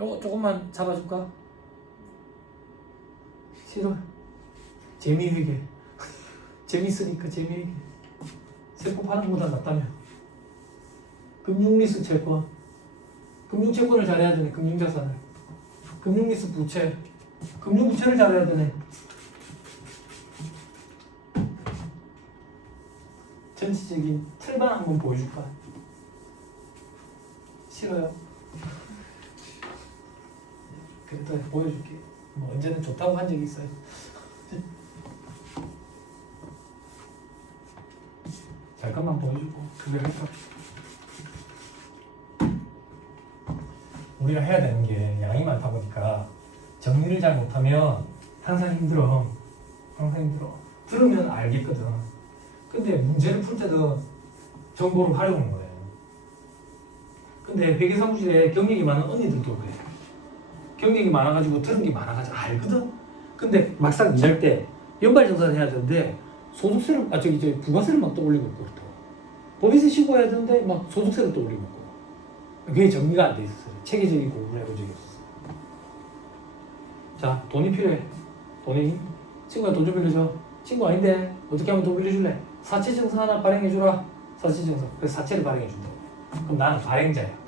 요거 조금만 잡아줄까? 싫어. 재미있게. 재밌으니까 재미있게. 세법 하는 것보다 낫다며. 금융리스 채권. 금융채권을 잘해야 되네. 금융자산을. 금융리스 부채. 금융부채를 잘해야 되네. 전체적인 틀만 한번 보여줄까? 싫어요. 그래도 보여줄게. 뭐 언제는 좋다고 한 적이 있어요. 잠깐만 보여주고 그게 할까? 우리가 해야 되는 게 양이 많다 보니까 정리를 잘 못하면 항상 힘들어. 항상 힘들어. 들으면 알겠거든. 근데 문제를 풀 때도 정보를 활용하는 거예요. 근데 회계사무실에 경력이 많은 언니들도 그래. 경력이 많아가지고 들은 게 많아가지고 알거든. 근데 막상 일할 때 연발정산을 해야 되는데 소득세를 부가세를 막 떠올리고 있고 또 법인세 신고해야 되는데 막 소득세를 떠올리고 있고 그게 정리가 안 돼 있었어요. 체계적인 공부를 해본 적이 없었어. 자, 돈이 필요해. 돈이 친구가 돈 좀 빌려줘. 친구 아닌데 어떻게 하면 돈 빌려줄래? 사채증서 하나 발행해주라. 사채증서. 그래서 사채를 발행해준다고. 그럼 나는 발행자야.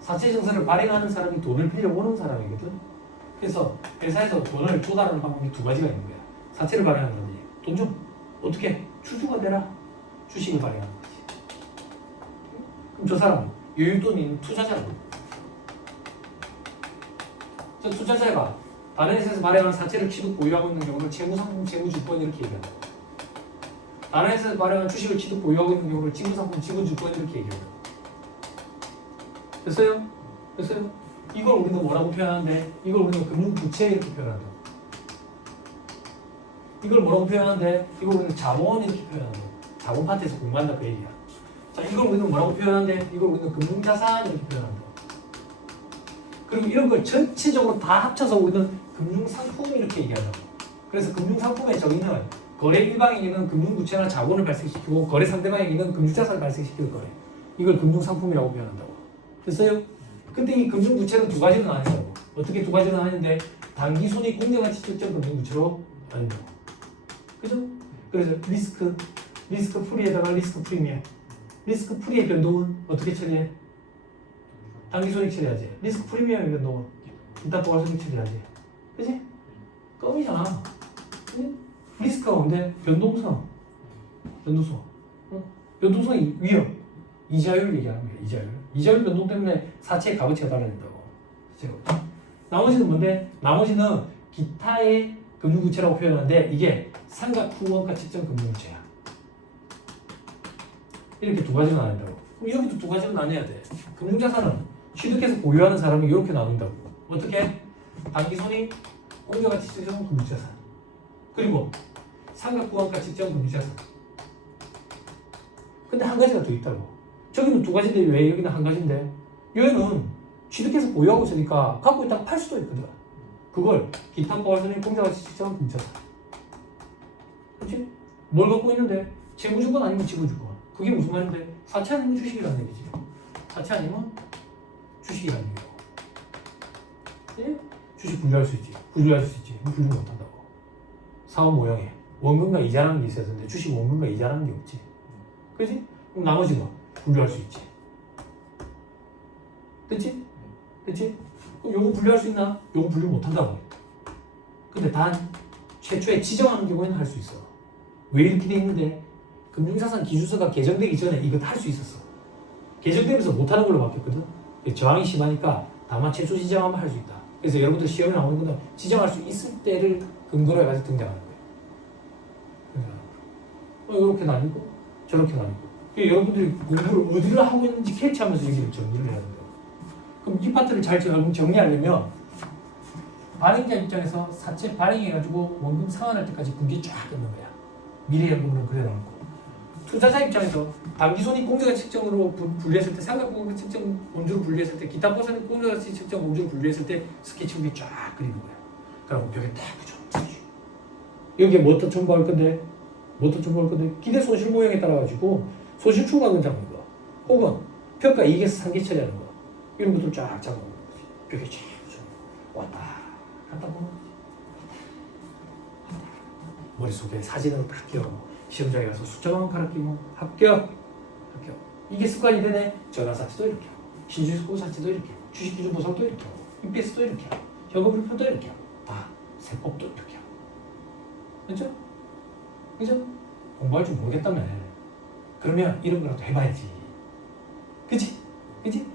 사채증서를 발행하는 사람이 돈을 빌려오는 사람이거든. 그래서 회사에서 돈을 조달하는 방법이 두 가지가 있는 거야. 사채를 발행하는 거지. 돈 좀 어떻게 주주가 되라. 주식을 발행하는 거지. 그럼 저 사람은 여윳돈인 투자자라고. 저 투자자가 다른 회사에서 발행한 사채를 취득 보유하고 있는 경우를 채무상품 채무주권 이렇게 얘기한다. 다른 회사에서 발행한 주식을 취득 보유하고 있는 경우를 지분상품 지분주권 이렇게 얘기한다. 됐어요? 됐어요? 이걸 우리는 뭐라고 표현하는데 이걸 우리는 금융부채 이렇게 표현한다. 이걸 뭐라고 표현하는데 이걸 우리는 자본 이렇게 표현한다. 자본 파트에서 공부한다 그 얘기야. 자, 이걸 우리는 뭐라고 표현하는데 이걸 우리는 금융자산 이렇게 표현한다. 그리고 이런 걸 전체적으로 다 합쳐서 우리는 금융상품 이렇게 얘기한다. 그래서 금융상품의 정의는 거래 일방에게는 금융부채나 자본을 발생시키고 거래 상대방에게는 금융자산을 발생시킬 거래. 이걸 금융상품이라고 표현한다고. 됐어요? 근데 이 금융부채는 두 가지는 아니라고. 어떻게 두 가지는 아닌데 단기손익 공정가치 측정 금융부채로 나뉜다고. 그죠? 그래서 리스크 프리에다가 리스크 프리미엄. 리스크 프리의 변동은 어떻게 처리해? 단기손익 처리하지. 리스크 프리미엄의 변동은 일단 포괄손익 처리하지. 그지? 껌이잖아. 그지? 리스크가 뭔데? 변동성. 변동성이 위험. 이자율 얘기하는 거야. 이자율 변동 때문에 사채의 값어치가 달라진다고. 나머지는 뭔데? 나머지는 기타의 금융부채라고 표현하는데 이게 상각후원가 측정 금융부채야. 이렇게 두 가지는 나뉜다고. 그럼 여기도 두 가지는 나뉘어야 돼. 금융자산은 취득해서 보유하는 사람이 이렇게 나눈다고. 어떻게? 단기손익 공정가치 측정 금융자산. 그리고 상각후원가 측정 금융자산. 근데 한 가지가 더 있다고. 저기는 두 가지인데 왜 여기는 한 가지인데? 여기는 취득해서 보유하고 있으니까 갖고 있다가 팔 수도 있거든. 그걸 기타 포괄손익 공정가치 측정 금융자산. 그렇지? 뭘 갖고 있는데? 채무주권 아니면 지분주권. 그게 무슨 말인데? 사채 아니면 주식이라는 얘기지. 사채 아니면 주식이라는 얘기고. 예? 주식 분류할 수 있지. 분류 못한다고. 사업 모형에 원금과 이자라는 게 있어야 되는데 주식 원금과 이자라는 게 없지. 그지? 그럼 나머지는 분류할 수 있지. 됐지? 그럼 요거 분류할 수 있나? 요거 분류 못한다고. 근데 단 최초에 지정하는 경우에는 할 수 있어. 왜 이렇게 돼 있는데? 금융자산 기준서가 개정되기 전에 이거 다 할 수 있었어. 개정되면서 못하는 걸로 바뀌었거든. 저항이 심하니까 다만 최초 지정하면 할 수 있다. 그래서 여러분들 시험에 나오는 거는 지정할 수 있을 때를 근거로 해가지고 등장하는 거예요. 이렇게 나뉘고 저렇게 나뉘고. 여러분들이 공부를 어디를 하고 있는지 캐치하면서 여기를 정리를 해야 된다. 그럼 이 파트를 잘 정리하려면 발행자 입장에서 사채 발행해가지고 원금 상환할 때까지 분기 쫙 끊는 거야. 미래연금으로 그려놓고. 투자자 입장에서 단기손익 공정가치 측정으로 분류했을 때 상각공정가치 측정 원주로 분류했을 때 기타 포괄손익 공정가치 측정 원주로 분류했을 때 스케치북이 쫙 그리는 거야. 그리고 벽에 딱 붙여. 여기에 뭐부터 첨부할 건데? 기대 손실 모형에 따라 가지고 손실 추가금 잡는 거 혹은 평가 2개에서 3개 처리하는 거. 이런 것들 쫙 잡아보는 거지. 이렇게 쫙 왔다 갔다 보는 거지. 머릿속에 사진으로 딱 끼워. 시험장에 가서 숫자만 갈아 끼고 합격. 이게 습관이 되네. 전화사치도 이렇게 하고, 신주사치도 이렇게 하고, 주식기준보상도 이렇게 하고, EPS도 이렇게 하고, 현금불편도 이렇게 하고, 다 세법도 이렇게 하고. 그렇죠? 그죠? 공부할 줄 모르겠다며. 그러면 이런 거라도 해봐야지. 그치? 그치?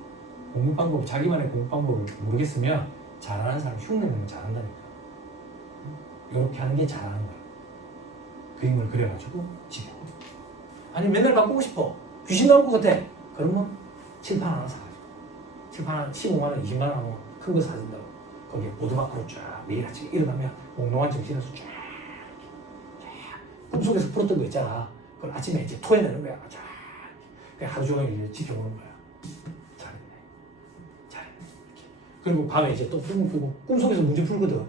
공부 방법, 자기만의 공부 방법을 모르겠으면 잘하는 사람 흉내내면 잘한다니까. 이렇게 하는 게 잘하는 거야. 그림을 그려가지고 집에. 아니 맨날 바꾸고 싶어. 귀신 나올 것 같아. 그러면 칠판 하나 사가지고. 칠판 하나 15만 원, 20만 원 하면 큰 거 사준다고. 거기에 보드마크로 쫙 매일 아침에 일어나면 몽롱한 정신에서 쫙 꿈속에서 풀었던 거 있잖아. 그걸 아침에 이제 토해내는 거야. 쫙. 그냥 하루 종일 이제 지켜보는 거야. 잘했네. 이렇게. 그리고 밤에 이제 또 꿈을 꾸고 꿈속에서 문제 풀거든.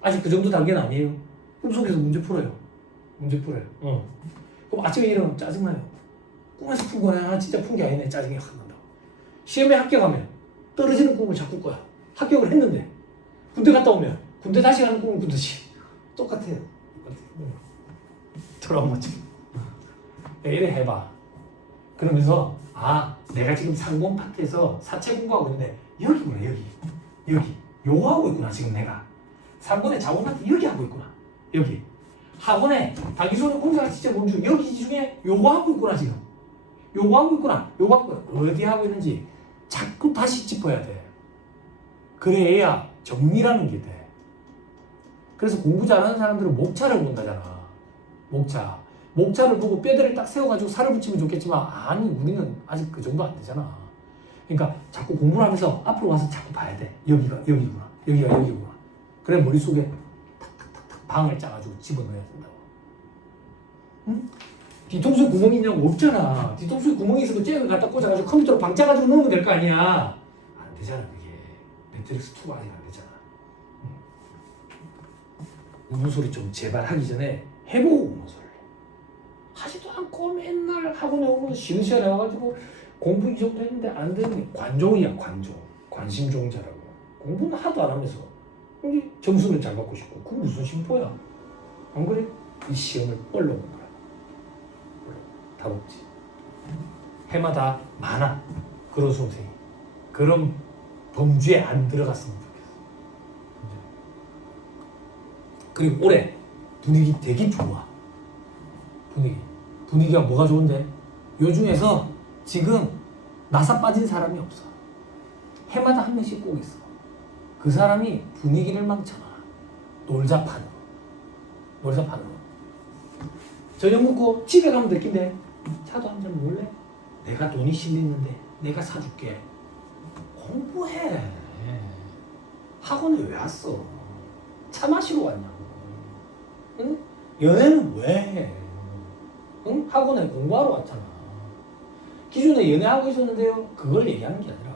아직 그 정도 단계는 아니에요. 꿈속에서 문제 풀어요. 그럼 아침에 일어나면 짜증나요. 꿈에서 푼 거야. 진짜 푼 게 아니네. 짜증이 확 난다고. 시험에 합격하면 떨어지는 꿈을 자꾸 꿔야. 합격을 했는데 군대 갔다 오면 군대 다시 가는 꿈을 꾸듯이 똑같아요. 트라우마지. 이래 해봐. 그러면서 내가 지금 상공 파트에서 사채 공부하고 있는데 여기구나. 여기 요거 하고 있구나. 지금 내가 상공의 자본 파트 여기 하고 있구나. 여기 학원에 다기손의 공사가 진짜 뭔지 여기 중에 요거 하고 있구나. 지금 요거 하고 있구나. 어디 하고 있는지 자꾸 다시 짚어야 돼. 그래야 정리라는 게 돼. 그래서 공부 잘하는 사람들은 목차를 본다잖아. 목차를 보고 뼈대를 딱 세워가지고 살을 붙이면 좋겠지만 아니 우리는 아직 그 정도 안 되잖아. 그러니까 자꾸 공부를 하면서 앞으로 와서 자꾸 봐야 돼. 여기구나. 그래 머릿속에 탁탁탁탁 방을 짜가지고 집어넣어야 된다고. 응? 뒤통수에 구멍이 있냐고 없잖아. 뒤통수에 구멍이 있어도 잭을 갖다 꽂아가지고 컴퓨터로 방 짜가지고 넣으면 될 거 아니야. 안 되잖아 그게. 매트릭스 2가 아직 안 되잖아. 우는 소리 좀 제발 하기 전에 해보고 우는 소리를 해. 하지도 않고 맨날 학원에 오면 쉬는 시간에 와가지고 공부 이 정도 했는데 안 되는 게 관종이야. 관심종자라고. 공부는 하도 안 하면서 점수는 잘 받고 싶고 그건 무슨 심보야. 안 그래? 이 시험을 뻘러온 거야. 답 없지. 해마다 많아. 그런 수험생이. 그런 범주에 안 들어갔으면 좋겠어. 그리고 올해 분위기 되게 좋아. 분위기가 뭐가 좋은데? 요 중에서 지금 나사 빠진 사람이 없어. 해마다 한 명씩 꼭 있어. 그 사람이 분위기를 망쳐놔. 놀자판으로. 저녁 먹고 집에 가면 느낀대. 차도 한 잔 먹을래? 내가 돈이 실리는데 내가 사줄게. 공부해. 학원에 왜 왔어? 차 마시러 왔냐고. 응? 연애는 왜 해? 응? 학원에 공부하러 왔잖아. 기존에 연애하고 있었는데요. 그걸 얘기하는 게 아니라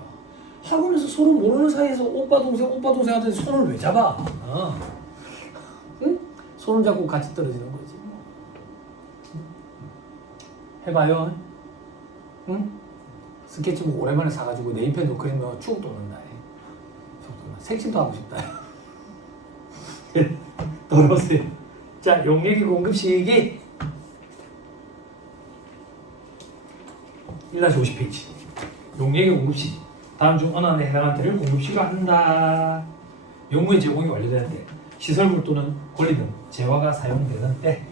학원에서 서로 모르는 사이에서 오빠 동생한테 손을 왜 잡아? 응? 손을 잡고 같이 떨어지는 거지. 해봐요. 응? 스케치북 오랜만에 사가지고 네임펜으로 그리면 추억 돋는다. 색칠도 하고 싶다. 돌아오세요. 자, 용례기 공급식이 1-50페이지. 용례기 공급식. 다음 중 어느 안에 해당한 데를 공급식으로 한다. 용무의 제공이 완료되는 때, 시설물 또는 권리 등 재화가 사용되는 때.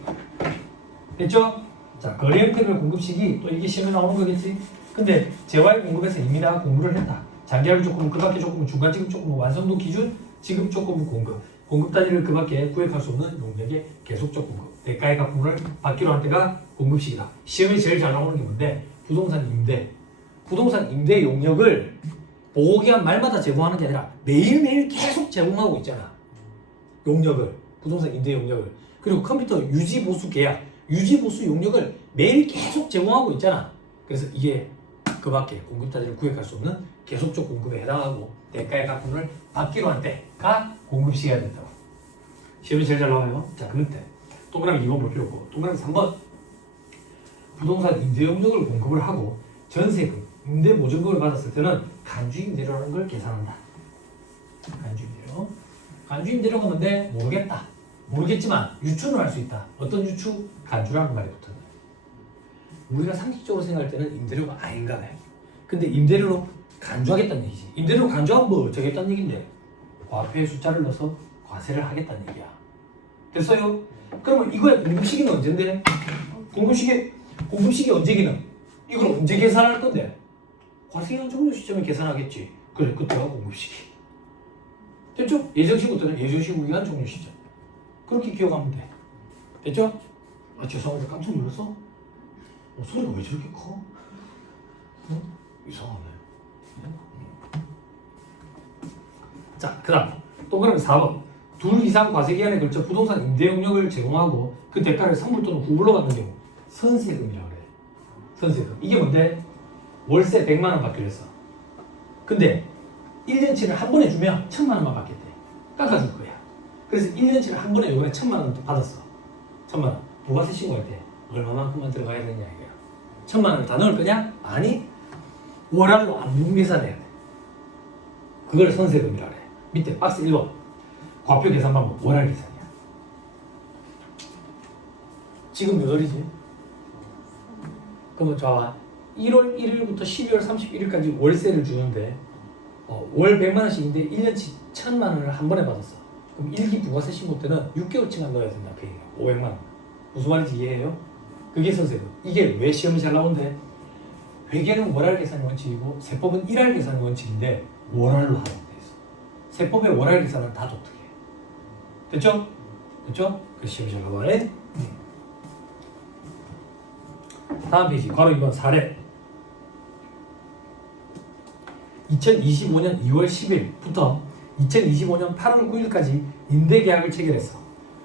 됐죠? 자, 거래 형태별 공급식이 또 이게 시험에 나오는 거겠지? 근데 재화의 공급에서 이미 다 공부를 했다. 장기하기 조건은 그 밖의 조건은 중간 지급 조건은 완성도 기준 지급 조건부 공급. 공급 단위를 그 밖에 구획할 수 없는 용액의 계속적 공급. 대가의 값분을 받기로 한 때가 공급식이다. 시험에 제일 잘 나오는 게 뭔데? 부동산 임대 용역을 보호기한 말마다 제공하는 게 아니라 매일매일 계속 제공하고 있잖아. 용역을. 부동산 임대 용역을. 그리고 컴퓨터 유지 보수 계약. 유지 보수 용역을 매일 계속 제공하고 있잖아. 그래서 이게 그 밖에 공급 단위를 구획할 수 없는 계속적 공급에 해당하고 대가의 값분을 받기로 한 때가 공급시켜야 된다고. 시험이 제일 잘 나와요. 자, 그럴 때 동그라미 2번 볼 필요 없고 동그라미 3번 부동산 임대 용역을 공급을 하고 전세금, 임대 보증금을 받았을 때는 간주임대료라는 걸 계산한다. 간주임대료. 간주임대료가 뭔데? 모르겠다. 모르겠지만 유추는 할 수 있다. 어떤 유추? 간주라는 말이 붙었네. 우리가 상식적으로 생각할 때는 임대료가 아닌가 해. 근데 임대료로 간주하겠다는 얘기지. 임대료로 간주하면 뭐 어쩌겠다는 얘긴데 과표의 숫자를 넣어서 과세를 하겠다는 얘기야. 됐어요? 그러면 이거의 공급시기는 언젠데? 공급시기 언제기는? 이걸 언제 계산할 건데? 과세기간 종료 시점에 계산하겠지. 그래, 그때가 공급시기. 됐죠? 예정시부터는 예정시구 기간 종료 시점. 그렇게 기억하면 돼. 됐죠? 아, 죄송합니다. 깜짝 놀랐어? 소리가 왜 저렇게 커? 응? 이상하네. 자, 그 다음 동그라미 4번. 둘 이상 과세기간에 걸쳐 부동산 임대 용역을 제공하고 그 대가를 선물 또는 후불로 받는 경우 선세금이라고 그래. 선세금. 이게 뭔데? 월세 100만 원 받기로 했어. 근데 1년치를 한 번에 주면 1000만 원만 받겠대. 깎아줄 거야. 그래서 1년치를 한 번에 요번에 1000만 원 받았어. 1000만 원. 부가세 신고할 때 얼마만큼만 들어가야 되냐 이거야. 1000만 원을 다 넣을 거냐? 아니. 월할로 안분 계산해야 돼. 그걸 선세금이라 그래. 밑에 박스 1번. 과표 계산 방법 월할 계산이야. 지금 몇 월이지? 그러면 자 1월 1일부터 12월 31일까지 월세를 주는데 월 100만 원씩인데 1년치 1000만 원을 한 번에 받았어. 그럼 1기 부가세 신고 때는 6개월치만 넣어야 된다. 그 얘기야. 500만 원. 무슨 말인지 이해해요? 그게 선세금. 이게 왜 시험이 잘 나온대? 회계는 월할 계산 원칙이고 세법은 일할 계산 원칙인데 월할로 하라고 돼 있어. 세법의 월할 계산은 다 독특해. 됐죠? 됐죠? 그 시험이 잘 나와요. 다음 페이지 괄호 2번 사례. 2025년 2월 10일부터 2025년 8월 9일까지 임대계약을 체결했어.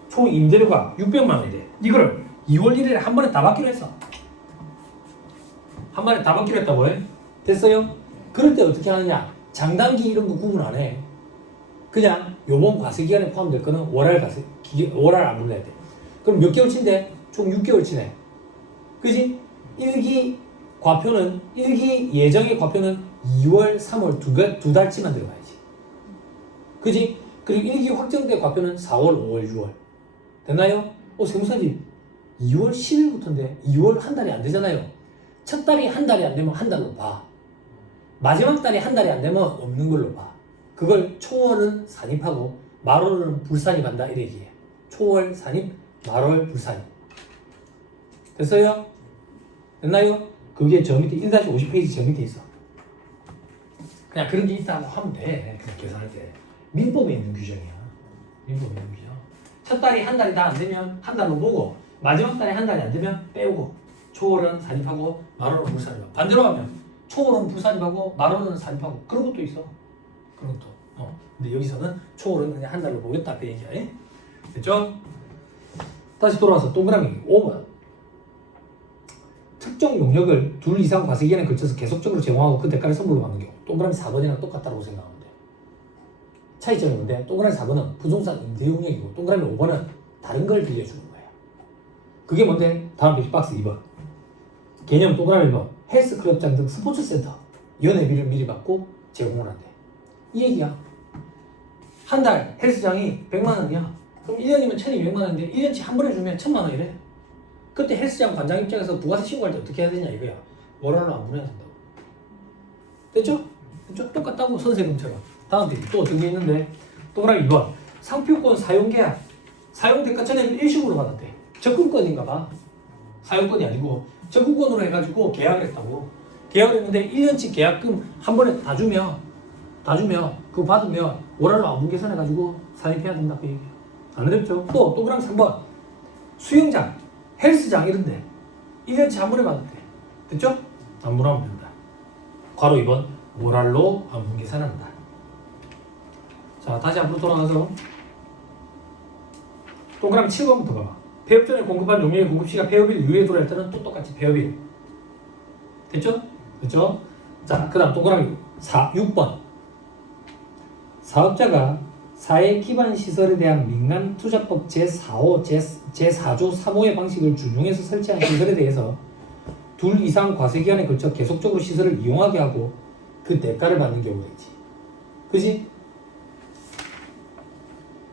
총 임대료가 600만 원이래. 이거를 2월 1일에 한 번에 다 받기로 했어. 한 번에 다 받기로 했다고 해. 됐어요? 그럴 때 어떻게 하느냐? 장단기 이런 거 구분 안 해. 그냥 요번 과세기간에 포함될 거는 월할 안 불러야 돼. 그럼 몇 개월치인데? 총 6개월치네. 그지? 1기 과표는 1기 예정의 과표는 2월, 3월 두 달치만 들어가야지. 그지? 그리고 1기 확정된 과표는 4월, 5월, 6월. 됐나요? 세무사님 2월 10일부터인데 2월 한 달이 안 되잖아요. 첫 달이 한 달이 안 되면 한 달로 봐. 마지막 달이 한 달이 안 되면 없는 걸로 봐. 그걸 초월은 산입하고 말월은 불산입한다 이래 얘기해. 초월 산입, 말월 불산입. 됐어요? 됐나요? 그게 저 밑에 1-50페이지 저 밑에 있어. 그냥 그런 게 있다고 하면 돼. 그냥 계산할 때. 민법에 있는 규정이야. 민법에 있는 규정. 첫 달이 한 달이 다 안 되면 한 달로 보고 마지막 달이 한 달이 안 되면 빼오고 초월은 산입하고 말월은 불산입하고 반대로 하면 초월은 불산입하고 말월은 산입하고 그런 것도 있어. 그런 것도. 근데 여기서는 초월은 그냥 한 달로 보겠다 그 얘기야. 됐죠? 다시 돌아와서 동그라미 5번. 특정 용역을 둘 이상 과세기간에 걸쳐서 계속적으로 제공하고 그 대가를 선물로 받는 경우. 동그라미 4번이랑 똑같다고 생각하면 돼. 차이점이 뭔데? 동그라미 4번은 부동산 임대 용역이고 동그라미 5번은 다른 걸 빌려주는 거야. 그게 뭔데? 다음 페이지 박스 2번. 개념 동그라미 1번. 헬스클럽장 등 스포츠센터 연회비를 미리 받고 제공을 한대. 이 얘기야. 한 달 헬스장이 100만 원이야. 그럼 1년이면 1200만 원인데 1년치 한 번에 주면 1000만 원이래. 그때 헬스장 관장 입장에서 부가세 신고할 때 어떻게 해야 되냐 이거야. 월화로 안 보내야 된다고. 됐죠? 됐죠? 똑같다고 선세금처럼. 다음 페이지 또 어떤 게 있는데 동그라미 2번. 상표권 사용계약. 사용대가 전에는 일시불로 받았대. 적금권인가 봐. 사용권이 아니고 적금권으로 해가지고 계약을 했다고. 계약을 했는데 1년치 계약금 한 번에 다 주면 그거 받으면 월화로 안분 계산해가지고 사입해야 된다 그 얘기야. 안 어렵죠? 또 동그라미 3번. 수영장, 헬스장 이런데 1년치 한 번에 받았대. 됐죠? 안분하면 된다. 괄호 2번. 월할로 안분 계산한다. 자, 다시 앞으로 돌아가서 동그라미 7번부터 봐봐. 폐업 전에 공급한 용역의 공급시가 폐업일 이후에 들어갈 때는 또 똑같이 폐업일. 됐죠? 됐죠? 자, 그 다음 동그라미 6번. 사업자가 사회 기반 시설에 대한 민간투자법 제4조 3호의 방식을 준용해서 설치한 시설에 대해서 둘 이상 과세기간에 걸쳐 계속적으로 시설을 이용하게 하고 그 대가를 받는 경우가 있지. 그지?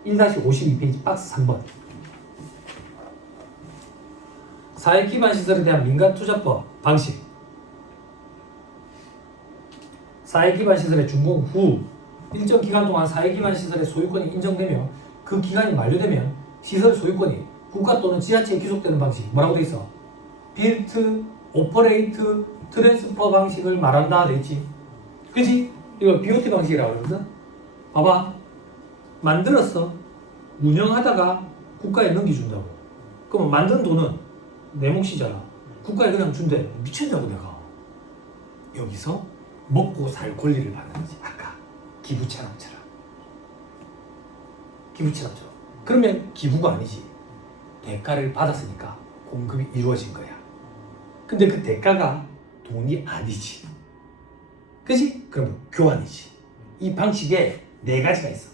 1-52페이지 박스 3번. 사회기반시설에 대한 민간투자법 방식. 사회기반시설의 준공 후 일정 기간 동안 사회기반시설의 소유권이 인정되며 그 기간이 만료되면 시설 소유권이 국가 또는 지자체에 귀속되는 방식. 뭐라고 돼 있어? 빌트, 오퍼레이트, 트랜스퍼 방식을 말한다 돼 있지. 그치? 이거 BOT 방식이라고 그러거든. 봐봐. 만들었어. 운영하다가 국가에 넘겨준다고. 그럼 만든 돈은 내 몫이잖아. 국가에 그냥 준대. 미쳤냐고 내가. 여기서 먹고 살 권리를 받는 거지. 아까 기부채납처럼. 기부채납처럼. 그러면 기부가 아니지. 대가를 받았으니까 공급이 이루어진 거야. 근데 그 대가가 돈이 아니지. 그치? 그럼 교환이지. 이 방식에 네 가지가 있어.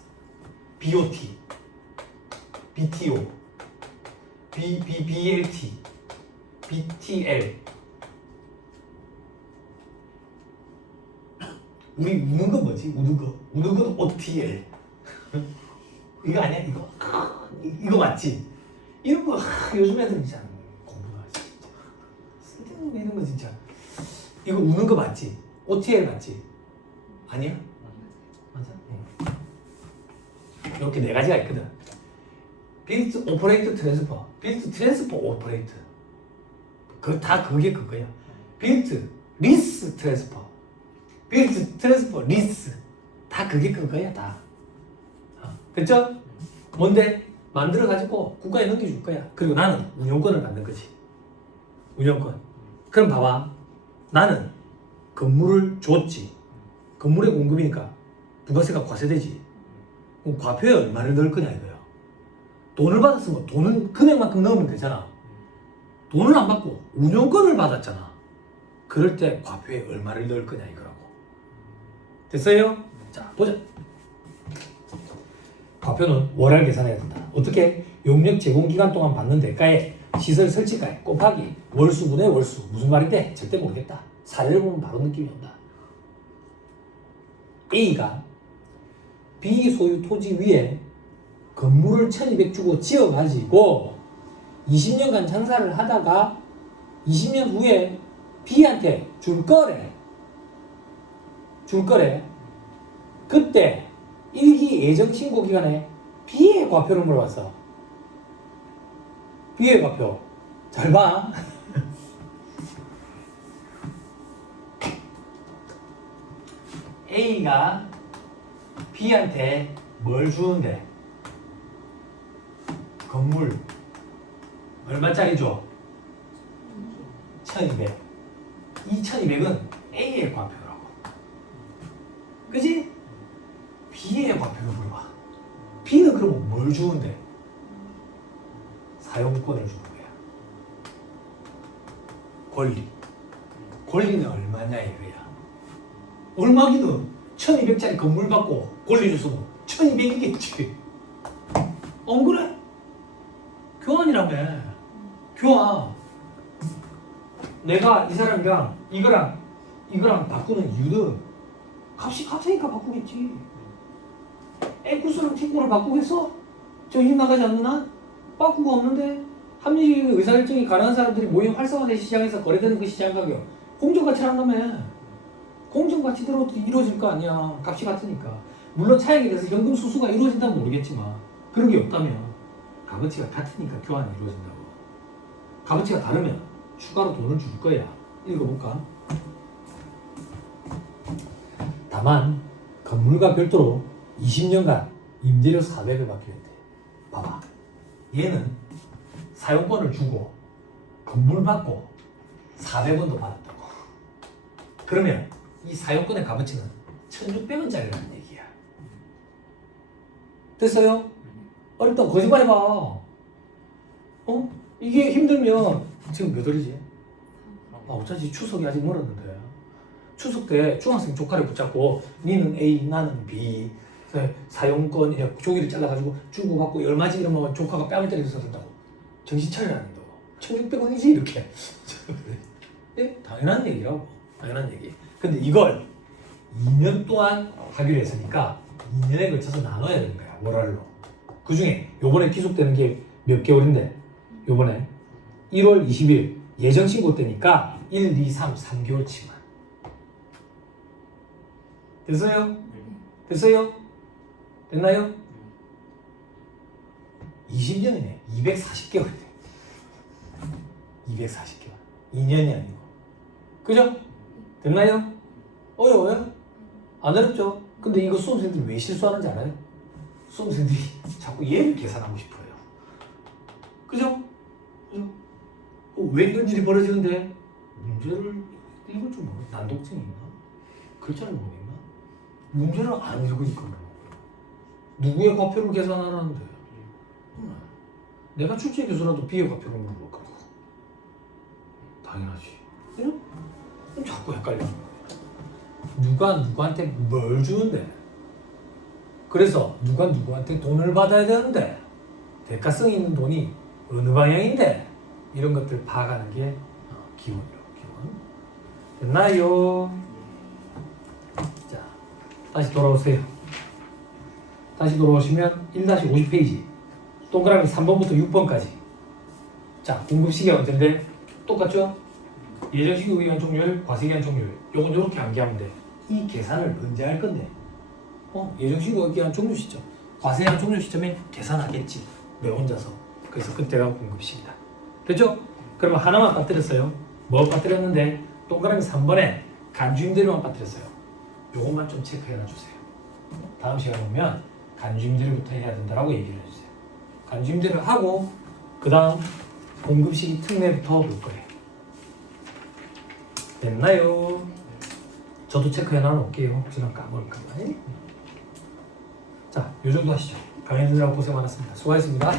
BOT, BTO, BLT, BTL. 우리 우는 건 뭐지? 우는 거. 우는 건 OTL. 이거 아니야? 이거 맞지? 이런 거 요즘 애들 진짜 공부가 진짜 쓸데없는 거 진짜. 이거 우는 거 맞지? OTL 맞지? 아니야? 맞아? 응. 이렇게 네 가지가 있거든. 빌트 오퍼레이트 트랜스퍼, 빌트 트랜스퍼 오퍼레이트. 다 그게 그거야. 빌트 리스 트랜스퍼, 빌트 트랜스퍼 리스. 다 그게 그거야 다. 됐죠? 뭔데? 만들어 가지고 국가에 넘겨줄 거야. 그리고 나는 운영권을 받는 거지. 운영권. 그럼 봐봐. 나는 건물을 줬지. 건물의 공급이니까 부가세가 과세되지. 그럼 과표에 얼마를 넣을 거냐 이거야. 돈을 받았으면 돈은 금액만큼 넣으면 되잖아. 돈을 안 받고 운영권을 받았잖아. 그럴 때 과표에 얼마를 넣을 거냐 이거라고. 됐어요? 자, 보자. 과표는 월할 계산해야 된다. 어떻게? 용역 제공 기간 동안 받는 대가에 시설 설치가에 곱하기 월수분의 월수. 무슨 말인데? 절대 모르겠다. 사례를 보면 바로 느낌이 온다. A가 B 소유 토지 위에 건물을 1200 주고 지어가지고 20년간 장사를 하다가 20년 후에 B한테 줄 거래. 그때 일기 예정 신고 기간에 B의 과표를 물어봤어. B의 과표. 잘 봐. A가 B한테 뭘 주는데? 건물 얼마짜리 줘? 1200. 이 1200은 A의 과표라고. 그지? B의 과표를 물어봐. B는 그럼 뭘 주는데? 사용권을 주는 거야. 권리는 얼마냐 이거야. 얼마기는 1200짜리 건물 받고 권리 줬으면 1200이겠지. 안 그래? 교환이라며. 교환. 내가 이 사람이랑 이거랑 바꾸는 이유는 값이 같으니까 바꾸겠지. 앵쿠스랑 팀코를 바꾸겠어? 정신 나가지 않는 한? 바꾸고 없는데? 합리적인 의사결정이 가능한 사람들이 모임 활성화된 시장에서 거래되는 그 시장 가격 공정가치란다며. 공정가치대로 이루어질 거 아니야. 값이 같으니까. 물론 차익에 대해서 현금 수수가 이루어진다면 모르겠지만 그런 게 없다면 값어치가 같으니까 교환이 이루어진다고. 값어치가 다르면 추가로 돈을 줄 거야. 읽어볼까? 다만 건물과 별도로 20년간 임대료 400을 받게 돼. 봐봐. 얘는 사용권을 주고 건물 받고 400원도 받았다고. 그러면 이 사용권의 값어치는 1600원짜리라는 얘기야. 됐어요? 어렵다. 거짓말 해봐. 이게 힘들면 지금 몇 월이지? 어쩌지 추석이 아직 멀었는데. 추석 때 중학생 조카를 붙잡고 니는 A 나는 B 사용권 조기를 잘라가지고 주고 받고 얼마지 이러면 조카가 뺨을 때리면서 된다고. 정신 차리라는 거. 1600원이지 이렇게. 네? 당연한 얘기라고. 당연한 얘기. 근데 이걸 2년 동안 하기로 했으니까 2년에 걸쳐서 나눠야 되는 거야. 월화로. 그 중에 요번에 기속되는 게 몇 개월인데 요번에 1월 20일 예정 신고 때니까 1, 2, 3, 3개월치만. 됐어요? 됐어요? 됐나요? 20년이네. 240개월이네. 240개월. 2년이 아니고. 그죠? 됐나요? 어려워요? 안 어렵죠? 근데 이거 수험생들이 왜 실수하는지 알아요? 수험생들이 자꾸 얘를 계산하고 싶어요. 그죠? 그죠? 왜 이런 일이 벌어지는데? 문제를 읽을 줄 모르겠어. 난독증인가? 글자를 모르겠나? 문제를 안 읽으니까 누구의 과표를 계산하라는데? 내가 출제 교수라도 비의 과표를 모를 거고. 당연하지. 그죠? 그럼 자꾸 헷갈려. 누가 누구한테 뭘 주는데? 그래서 누가 누구한테 돈을 받아야 되는데? 대가성 있는 돈이 어느 방향인데? 이런 것들 파악하는 게 기본이라고. 기본. 됐나요? 자, 다시 돌아오세요. 다시 돌아오시면 1-50페이지 동그라미 3번부터 6번까지. 자, 공급시기가 언제인데? 똑같죠? 예정시기 의한 종료율, 과세기한 종료율. 요건 요렇게 암기하면 돼. 이 계산을 언제 할 건데? 예정시기 의한 종료 시점, 과세한 종료 시점에 계산하겠지. 내 혼자서. 그래서 그때가 공급시기다. 됐죠? 그러면 하나만 빠뜨렸어요. 뭐 빠뜨렸는데? 동그라미 3번에 간주임대료만 빠뜨렸어요. 요것만 좀 체크해놔 주세요. 다음 시간에 오면 간주임대료부터 해야 된다라고 얘기를 해주세요. 간주임대료 하고 그 다음 공급시기 특례부터 볼 거예요. 됐나요? 저도 체크해놔 놓을게요. 혹시나 까먹을까 봐. 자, 요 정도 하시죠. 강의들하고 고생 많았습니다. 수고하셨습니다.